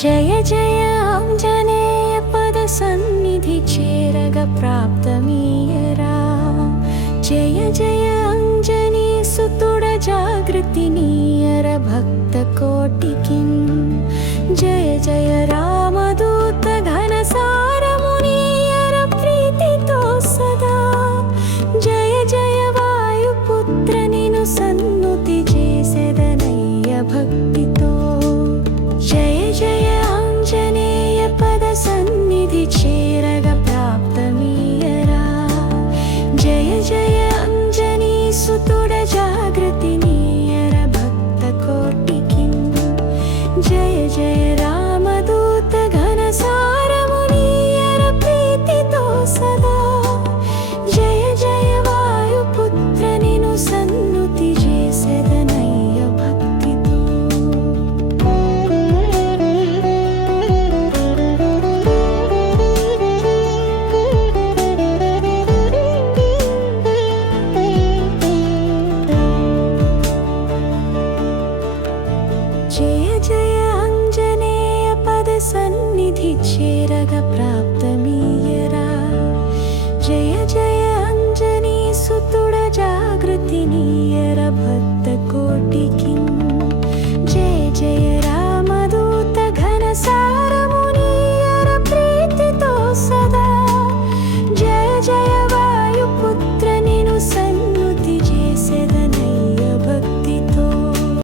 జయ జయ ఆంజనేయ పద సన్నిధి చేరగ ప్రాప్తమీయరా. జయ జయ అంజనీ సుతుడ జాగృతి నీయర భక్త కోటికి. జయ జయ రామదూత ఘన సారమునీయర ప్రీతితో సదా. జయ జయ వాయుపుత్ర నిను సన్నుతి చేసెదనయ్య భక్తితో. జయ జయ ఆంజనేయ పద సన్నిధి చేరగ ప్రాప్తమీయరా. జయ జయ అంజనీ సుతుడ జాగృతి నీయర భక్త కోటికి. జయ జయ రామదూత ఘన సారమునీయర ప్రీతితో సదా. జయ జయ వాయుపుత్ర నిను సన్నుతి చేసెదనయ్య భక్తితో. జయ జయ అంజనేయ పద సన్నిధి చేరగ ప్రాప్త